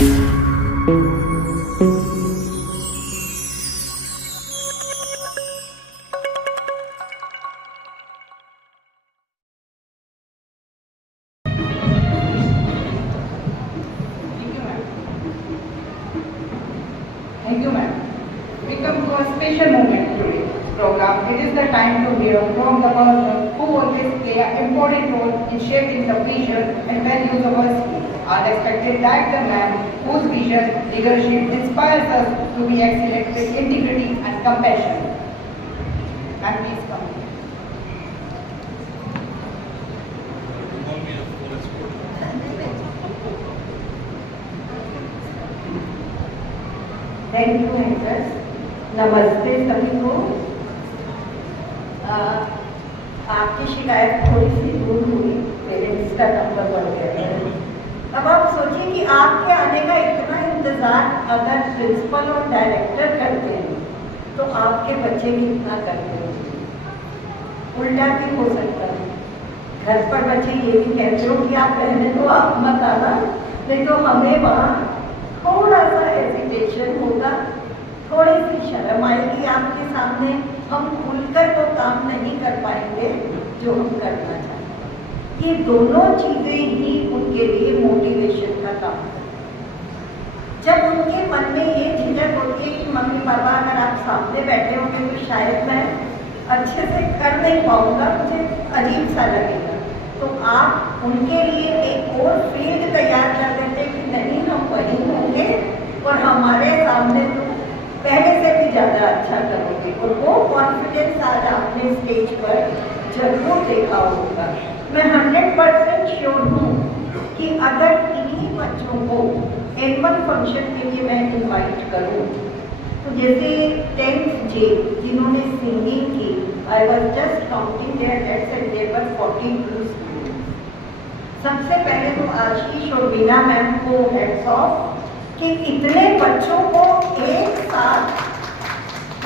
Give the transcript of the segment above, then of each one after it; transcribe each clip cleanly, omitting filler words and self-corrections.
Thank you, ma'am. We come to a special moment today program. It is the time to hear from the person who always play an important role in shaping the vision and values of our school. Our respected director, ma'am, whose vision, leadership inspires us to be excellent with integrity and compassion. Ma'am, please come. Thank you anchors. नमस्ते सभी को। आपकी शिकायत थोड़ी सी दूर हुई, parents का number बढ़ गया। अब आप सोचिए कि आपके आने का इतना इंतज़ार अगर प्रिंसिपल और डायरेक्टर करते हैं तो आपके बच्चे भी इतना करते हैं। उल्टा भी हो सकता है, घर पर बच्चे ये भी कहते हो कि आप रहने दो, आप मत आना, नहीं तो हमें वहाँ थोड़ा सा हेजिटेशन होगा, थोड़ी सी शर्म आएगी आपके सामने, हम खुलकर वो काम नहीं कर पाएंगे जो हम करना चाहते। ये दोनों चीज़ें ही उनके लिए मोटिवेशन का काम है। जब उनके मन में ये झिझक होती है कि मम्मी पापा अगर आप सामने बैठे होंगे तो शायद मैं अच्छे से कर नहीं पाऊंगा, मुझे अजीब सा लगेगा, तो आप उनके लिए एक और फील्ड तैयार कर देते कि नहीं हम वहीं होंगे और हमारे सामने तो पहले से भी ज़्यादा अच्छा करोगे। और वो कॉन्फिडेंस आज आपने स्टेज पर जरूर देखा होगा। मैं 100% श्योर हूँ कि अगर इन्हीं बच्चों को एनुअल फंक्शन के लिए मैं इनवाइट करूँ तो जैसे 10th J जिन्होंने सिंगिंग की, I was just counting their heads and there were 42 students. सबसे पहले तो आशीष और बीना मैम को हेड्स ऑफ कि इतने बच्चों को एक साथ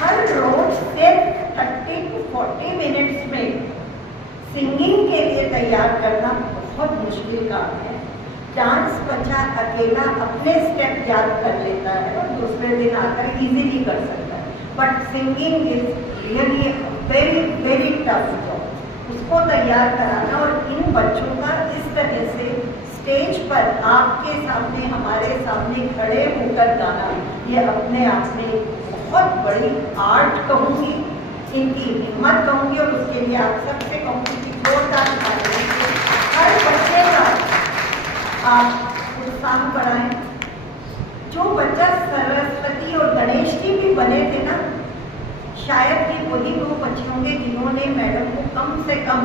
हर रोज सिर्फ 30 to 40 मिनट्स में सिंगिंग के लिए तैयार करना बहुत मुश्किल काम है। डांस बच्चा अकेला अपने स्टेप याद कर लेता है और दूसरे दिन आकर इजीली कर सकता है, but singing is really very very tough job. उसको तैयार कराना और इन बच्चों का इस तरह से स्टेज पर आपके सामने, हमारे सामने खड़े होकर गाना, ये अपने आप में बहुत बड़ी आर्ट कहूँगी, इनकी हिम्मत कहूँगी। और उसके लिए आप सबसे कहूँगी कि जोरदार हर बच्चे का आप उत्साह बढ़ाएं। जो बच्चा सरस्वती और गणेश जी भी बने थे ना, शायद ही वही 2 बच्चे होंगे जिन्होंने मैडम को कम से कम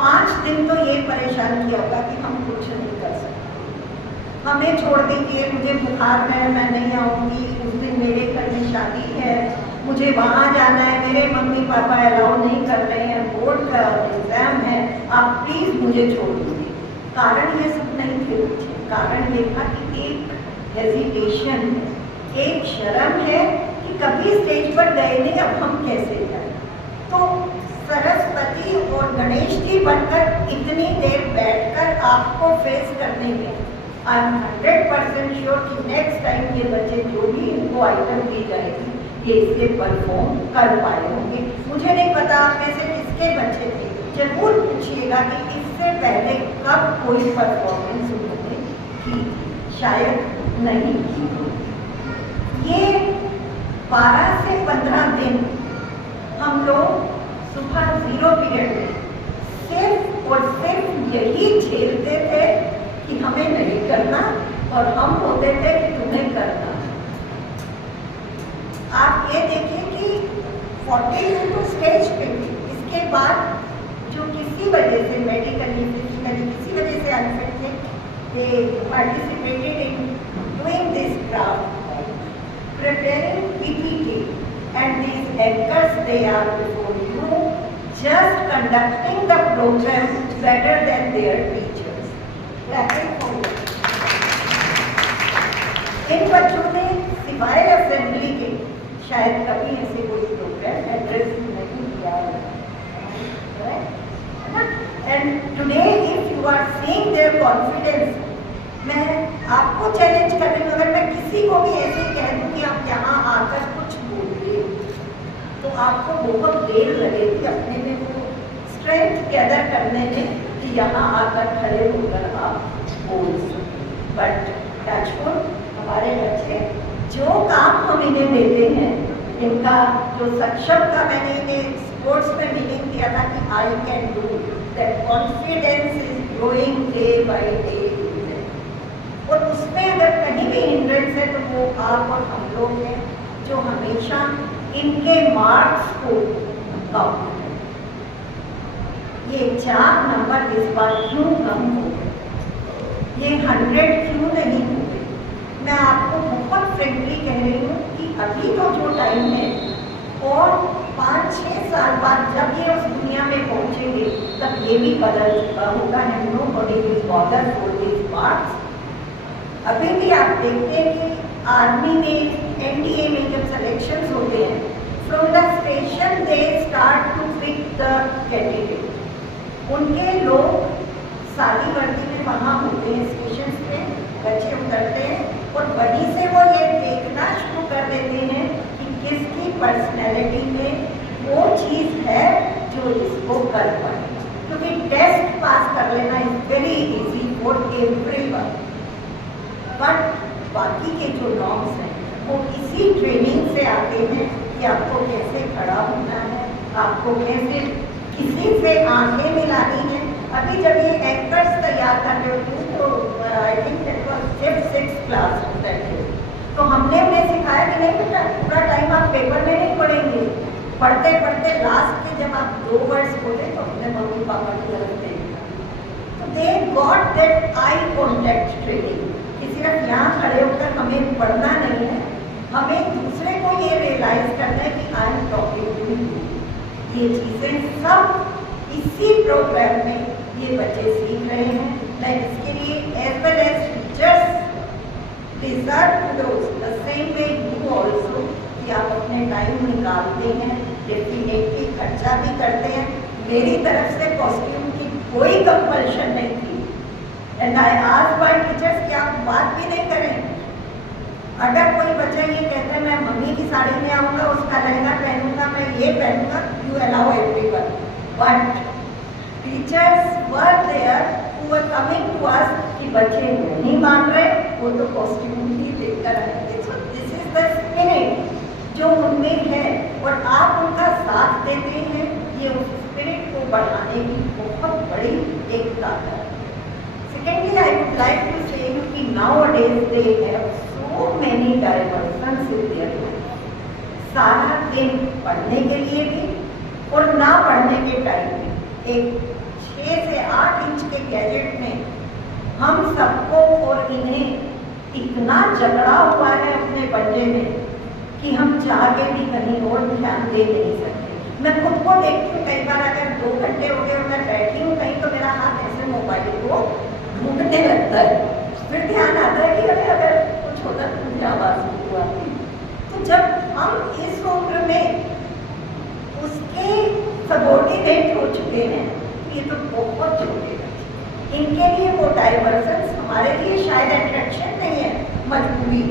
5 दिन तो ये परेशान किया होगा कि हम कुछ नहीं कर सकते, हमें छोड़ दीजिए, मुझे बुखार है, मैं नहीं आऊँगी, उस दिन मेरे घर में शादी है, मुझे वहाँ जाना है, मेरे मम्मी पापा अलाउ नहीं कर रहे हैं, बोर्ड का एग्ज़ाम है, आप प्लीज़ मुझे छोड़ दीजिए। कारण ये सब नहीं थे बच्चे, कारण ये था कि एक हेजिटेशन है, एक शर्म है कि कभी स्टेज पर गए नहीं, अब हम कैसे जाएं। तो सरस्वती और गणेश जी बनकर इतनी देर बैठकर आपको फेस करने में आई एम 100% श्योर कि नेक्स्ट टाइम ये बच्चे जो भी इनको आइटम दी जाएगी ये इसे परफॉर्म कर पाए होंगे। मुझे नहीं पता आप में से किसके बच्चे थे, जरूर पूछिएगा कि इससे पहले कब कोई परफॉर्मेंस उन्होंने की, शायद नहीं की। ये 12 से 15 दिन हम लोग सुबह 0 पीरियड में सिर्फ और सिर्फ यही झेलते थे कि हमें नहीं करना और हम होते थे कि तुम्हें करना। आप ये देखिए कि 40 तो स्टेज पे थी, इसके बाद जो किसी वजह से मेडिकली फिजिकली किसी वजह से अनफिट थे, they participated in doing this craft, preparing PPT, and these anchors, they are before you, just conducting the program better than their teachers. Clapping for you. इन बच्चों ने सिवाय असेंबली के शायद कभी ऐसे कोई प्रोग्राम एड्रेस नहीं किया है। And today, if you are seeing their confidence, मैं आपको चैलेंज कर रही हूँ, अगर मैं किसी को भी ऐसे कह दूँ कि आप यहाँ आकर कुछ बोलिए, तो आपको बहुत देर लगेगी अपने में वो स्ट्रेंथ गैदर करने में कि यहाँ आकर खड़े होकर आप बोल सकें। बट टचवुड हमारे बच्चे जो काम हम इन्हें देते हैं, इनका जो सक्षम का मैंने इन्हें स्पोर्ट्स में मीनिंग दिया था कि I can do, that confidence is growing day by day. और उसमें अगर कहीं भी हिंड्रेंस है तो वो आप और हम लोग हैं जो हमेशा इनके मार्क्स को काउंट करें। ये 4 नंबर इस बार क्यों कम हो गए, ये 100 क्यों नहीं हो गए? मैं आपको बहुत फ्रेंकली कह रही हूँ कि अभी तो जो टाइम है और 5-6 साल बाद जब ये उस दुनिया में पहुँचेंगे तब ये भी बदल चुका होगा। Nobody will bother for this marks. अभी भी आप देखते हैं कि आर्मी में, एनडीए में जब सिलेक्शंस होते हैं, from the station they start to pick the candidate. उनके लोग सादी वर्दी में वहाँ होते हैं स्टेशन पे, बच्चे उतरते हैं और वहीं से वो ये देखना शुरू कर देते हैं कि किसकी पर्सनैलिटी में वो चीज़ है जो इसको कर पाए, क्योंकि टेस्ट पास कर लेना is very easy for everyone. But बाकी के जो नॉर्म्स हैं वो इसी ट्रेनिंग से आते हैं कि आपको कैसे खड़ा होना है, आपको कैसे किसी से आंखें मिलानी है। अभी जब ये एंकर्स तैयार कर रहे होते हैं तो I think that was 5th-6th class होता है, तो हमने उन्हें सिखाया कि नहीं बेटा पूरा टाइम आप पेपर में नहीं पढ़ेंगे, पढ़ते पढ़ते लास्ट के जब आप 2 वर्ड्स बोले तो अपने मम्मी पापा की तरफ देखना। तो they got that eye contact training कि सिर्फ यहाँ खड़े होकर हमें पढ़ना नहीं है, हमें दूसरे को ये रियलाइज करना है कि I am talking to you. ये चीज़ें सब इसी प्रोग्राम में ये बच्चे सीख रहे हैं। मैं इसके लिए as well as teachers deserve kudos the same way you also कि आप अपने टाइम निकालते हैं, डेफिनेटली खर्चा भी करते हैं। मेरी तरफ से कॉस्ट्यूम की कोई कंपल्शन नहीं थी and I ask my teachers कि आप बात भी नहीं करें। अगर कोई बच्चा ये कहता है मैं मम्मी की साड़ी में आऊँगा, उसका लहंगा पहनूंगा, मैं ये पहनूंगा, you allow everyone. But teachers were there who were coming to us कि बच्चे नहीं मान रहे, वो तो कॉस्ट्यूम ही लेकर आएंगे। So this is the spirit जो उनमें है और आप उनका साथ देते हैं, ये उस स्पिरिट को बढ़ाने की बहुत बड़ी एक ताकत है। Secondly, I would like to say कि nowadays they have so many diversions in their life. सारा दिन पढ़ने के लिए भी और ना पढ़ने के टाइम में एक 6 से 8 इंच के गैजेट में हम सबको और इन्हें इतना झगड़ा हुआ है अपने बच्चे में कि हम चाह के भी कहीं और ध्यान दे नहीं सकते। मैं खुद को देखती हूँ कई बार, अगर 2 घंटे हो गए और मैं बैठी हूँ कहीं तो मेरा हाथ ऐसे मोबाइल को ढूंढने लगता है, फिर ध्यान आता है कि अगर कुछ होता तो मुझे आवाज़ नहीं आती। तो जब हम इस उम्र में उसके सबॉर्डिनेट हो चुके हैं, ये तो बहुत छोटे बच्चे, इनके लिए वो डाइवर्जन्स हमारे लिए शायद अट्रैक्शन नहीं है, मजबूरी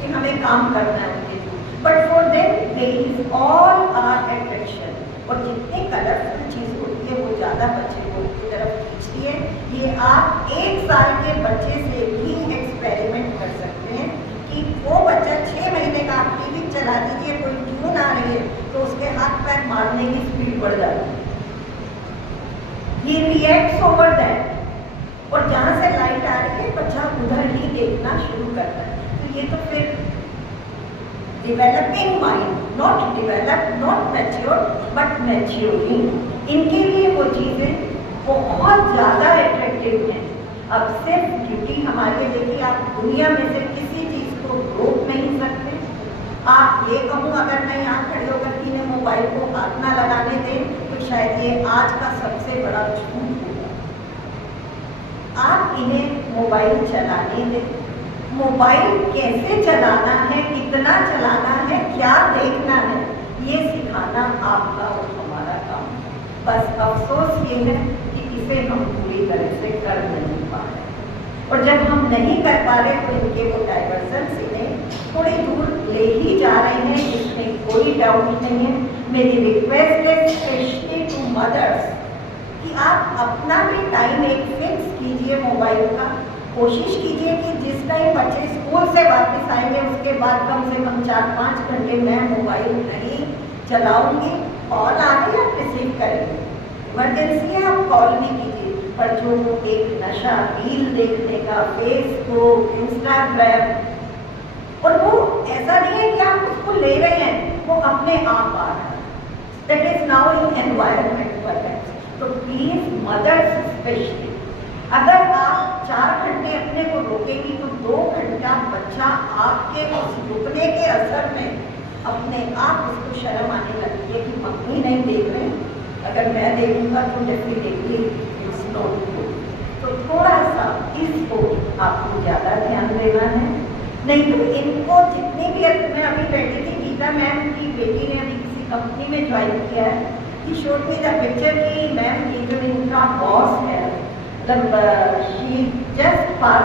कि हमें काम करना है उनके लिए, but for them they is all our attraction. और जितनी कलरफुल चीज़ होती है वो ज़्यादा बच्चे को उनकी तरफ खींचती है। ये आप 1 साल के बच्चे से भी एक्सपेरिमेंट कर सकते हैं कि वो बच्चा 6 महीने का आप टीवी चला दीजिए, कोई ट्यून आ रही है तो उसके हाथ पैर मारने की स्पीड बढ़ जाती है, ही रिएक्ट्स ओवर दैट। और जहाँ से लाइट आ रही है बच्चा उधर ही देखना शुरू करता है। तो ये तो फिर developing mind, not develop, not mature but maturing, इनके लिए वो चीज़ें बहुत ज़्यादा अट्रैक्टिव हैं। अब सिर्फ ड्यूटी हमारी है, देखिए आप दुनिया में से किसी चीज़ को रोक नहीं सकते। आप ये कहूँ अगर मैं यहाँ खड़ी होकर कि इन्हें मोबाइल को हाथ ना लगाने दें तो शायद ये आज का सबसे बड़ा झूठ होगा। आप इन्हें मोबाइल चलाने दें, मोबाइल कैसे चलाना है, कितना चलाना है, क्या देखना है, ये सिखाना आपका और हमारा काम है। बस अफसोस ये है कि इसे हम पूरी तरह से कर नहीं पा रहे। और जब हम नहीं कर पा रहे तो इनके वो डाइवर्सन से नहीं थोड़ी दूर ले ही जा रहे हैं, इसमें कोई डाउट नहीं है। मेरी रिक्वेस्ट है स्पेशली टू मदर्स कि आप अपना भी टाइम एक फिक्स कीजिए मोबाइल का। कोशिश कीजिए कि जिस टाइम बच्चे स्कूल से वापस आएंगे उसके बाद कम से कम 4-5 घंटे मैं मोबाइल नहीं चलाऊंगी। कॉल आ रही आप रिसीव करेंगे, इमरजेंसी है आप कॉल भी कीजिए, पर जो वो एक नशा रील देखने का, फेसबुक, इंस्टाग्राम, और वो ऐसा नहीं है कि आप उसको ले रहे हैं, वो अपने आप आ रहा है। That is now in environment पर है। तो प्लीज मदर्स स्पेशली, अगर आप 4 घंटे अपने को रोकेंगी तो 2 घंटा बच्चा आपके उस रुकने के असर में अपने आप उसको शर्म आने लगती है कि मम्मी नहीं देख रहे, अगर मैं देखूंगा तो डेफिनेटली इट्स नॉट गुड। तो थोड़ा सा इसको आपको ज़्यादा ध्यान देना है, नहीं तो इनको जितनी भी, मैं अभी बैठी थी, गीता मैम की बेटी ने अभी किसी कंपनी में ज्वाइन किया है, कि शोड में द पिक्चर की मैम ये जो इनका बॉस है, मतलब she just pass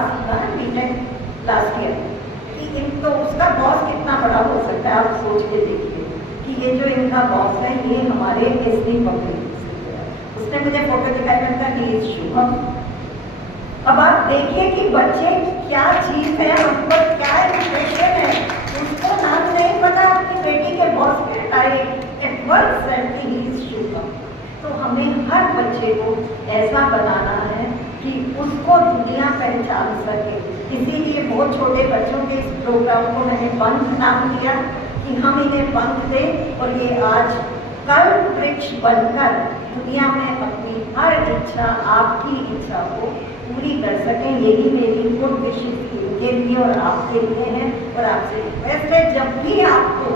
BTech last year, कि इनको उसका बॉस कितना बड़ा हो सकता है, आप सोच के देखिए कि ये जो इनका बॉस है ये हमारे एसडी पब्लिक, उसने मुझे फोटो दिखाई, मैंने कहा ही इज शुभम। अब आप देखिए कि बच्चे क्या चीज़ है, उन पर क्या इंप्रेशन है, उसको नाम नहीं पता अपनी बेटी के बॉस के direct at work said he is Shubham. तो हमें हर बच्चे को ऐसा बनाना है कि उसको दुनिया पहचान सके। इसीलिए बहुत छोटे बच्चों के इस प्रोग्राम को मैंने पंथ नाम दिया कि हम इन्हें पंथ दें और ये आज कल वृक्ष बनकर दुनिया में अपनी हर इच्छा, आपकी इच्छा को पूरी कर सकें। यही मेरी गुड विशेष इनके लिए और आपके लिए है। और आपसे रिक्वेस्ट है, जब भी आपको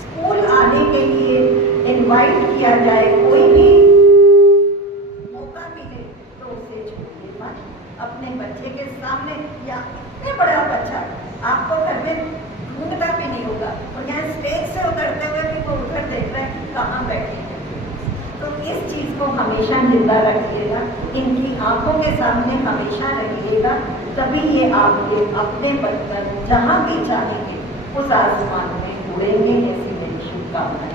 स्कूल आने के लिए इनवाइट किया जाए, कोई भी मौका मिले तो उसे छोड़िए मत। अपने बच्चे के सामने, या इतने बड़ा बच्चा आपको घर में ढूंढता भी नहीं होगा, और यहाँ स्टेज से उतरते हुए भी वो उधर देख रहा है कि कहाँ बैठे हैं। तो इस चीज़ को हमेशा जिंदा रखिएगा, इनकी आंखों के सामने हमेशा रखिएगा, तभी ये आपके अपने बचपन जहाँ भी चाहेंगे उस आसमान में उड़ेंगे। ऐसी मेरी शुभकामनाएं।